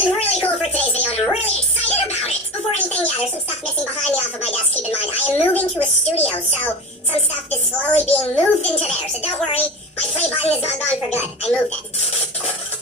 something really cool for today's video, and I'm really excited about it. Before anything, yeah, there's some stuff missing behind me off of my desk. Keep in mind, I am moving to a studio, so some stuff is slowly being moved into there. So don't worry, my play button is not gone for good. I moved it.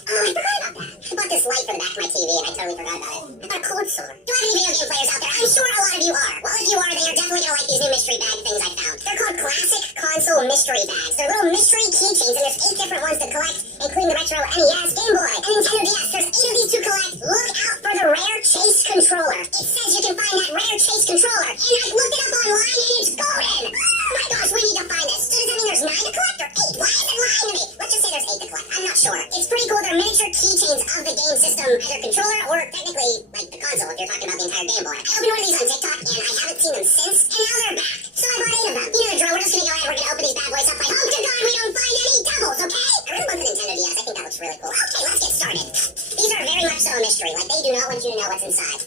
Oh, I forgot about that. I bought this light for the back of my TV, and I totally forgot about it. I bought a code sword. Do I have any video game players out there? I'm sure a lot of you are. Well, if you are, then you're definitely gonna like these new mystery bag things I found. They're called Classic Console Mystery Bags. They're little mystery keychains, and there's 8 different ones to collect, including the retro NES, Game Boy, and Nintendo DS. There's 8 of these to collect. Look out for the Rare Chase Controller. It says you can find that Rare Chase Controller, and I looked it up online, and it's golden. Oh my gosh, we need to find this. So does that mean there's 9 to collect, or 8? Why is it lying to me? Let's just say there's 8 to collect. I'm not sure. It's pretty cool. They're miniature keychains of the game system, either controller or technically like the console if you're talking about the entire Game Boy. I opened one of these on TikTok, and I haven't seen them since, and now they're back. So I bought 8 of them. You know the drill. We're just gonna go ahead and we're gonna open these bad boys up. I hope to God we don't find any doubles, okay? I really want the Nintendo DS. I think that looks really cool. Okay, let's get started. These are very much so a mystery. Like, they do not want you to know what's inside.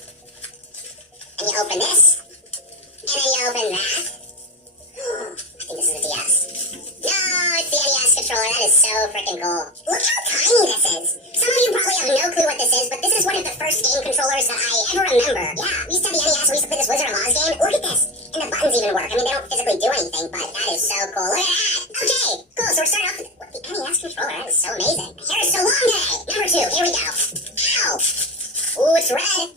And you open this, and then you open that. I think this is a DS. No, it's the NES controller. That is so freaking cool. Look how tiny this is. Some of you probably have no clue what this is, but this is one of the first game controllers that I ever remember. Yeah, we used to have the NES, we used to play this Wizard of Oz game. Look at this. And the buttons even work. I mean, they don't physically do anything, but that is so cool. Look at that. Okay, cool. So we're starting off with the NES controller. That is so amazing. My hair is so long today. Number 2. Here we go. Ow. Ooh, it's red.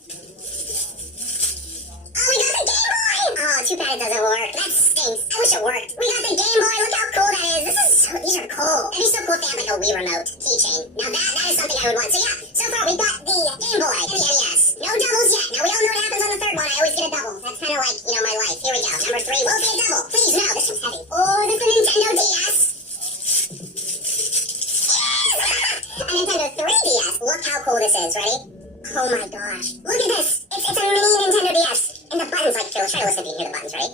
Oh, we got the Game Boy! Oh, too bad it doesn't work. That stinks. I wish it worked. We got the Game Boy. Look how cool that is. These are cool. It'd be so cool if they had like a Wii remote keychain. Now that is something I would want. So yeah, so far we got the Game Boy and the NES. No doubles yet. Now we all know what happens on the third one. I always get a double. That's kind of like, you know, my life. Here we go. Number 3 will be a double. Please, no. This one's heavy. Oh, this is a Nintendo DS. A Nintendo 3DS. Look how cool this is. Ready? Oh my gosh. Look at this. It's a mini Nintendo DS. And the buttons, like, let's try to listen if you can hear the buttons, right?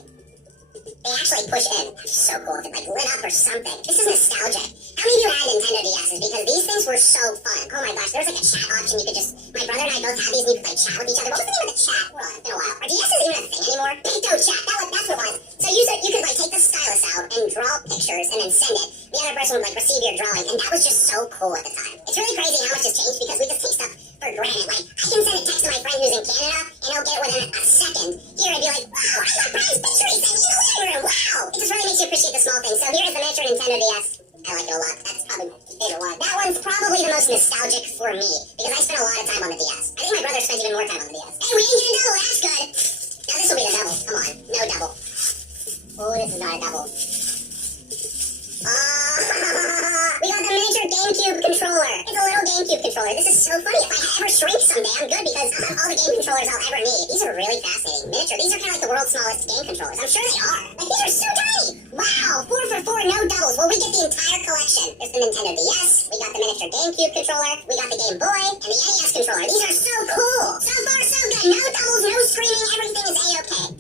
They actually push in. That's so cool. If it, like, lit up or something. This is nostalgic. How many of you had Nintendo DSs? Because these things were so fun. Oh my gosh. There was, like, a chat option. You could just... My brother and I both had these, and you could, like, chat with each other. What was the name of the chat? Well, it's been a while. Are DSs even a thing anymore? Picto chat. That's what it was. So you could, like, take the stylus out and draw pictures and then send it. The other person would, like, receive your drawing. And that was just so cool at the time. It's really crazy how much has changed because we just take stuff for granted. Like, I can send a text to my friend who's in Canada, and he'll get it within a second. Here, I'd be like, wow, I got Brian's picture he sent me in the living room. Wow! It just really makes you appreciate the small things. So here's the miniature Nintendo DS. I like it a lot. That's probably my favorite one. That one's probably the most nostalgic for me, because I spent a lot of time on the DS. I think my brother spent even more time on the DS. Hey, we didn't get a double. That's good. Now this will be the double. Come on. No double. Oh, this is not a double. We got the miniature GameCube controller. It's a little GameCube controller. This is so funny. If I ever shrink someday, I'm good because all the game controllers I'll ever need. These are really fascinating. Miniature. These are kind of like the world's smallest game controllers. I'm sure they are. Like, these are so tiny. Wow. 4 for 4, no doubles. Well, we get the entire collection. There's the Nintendo DS. We got the miniature GameCube controller. We got the Game Boy and the NES controller. These are so cool. So far, so good. No doubles, no screaming. Everything is A-okay.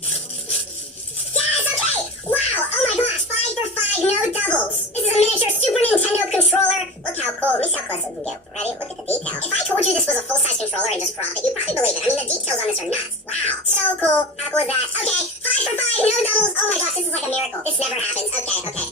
Yes, okay. Wow. Oh my gosh. 5 for 5, no doubles. This is a miniature Super Nintendo controller. Look how cool. Let me see how close it can get. Ready? Look at the detail. If I told you this was a full-size controller and just dropped it, you'd probably believe it. I mean, the details on this are nuts. Wow. So cool. How cool is that? Okay. 5 for 5, no doubles. Oh my gosh, this is like a miracle. This never happens. Okay.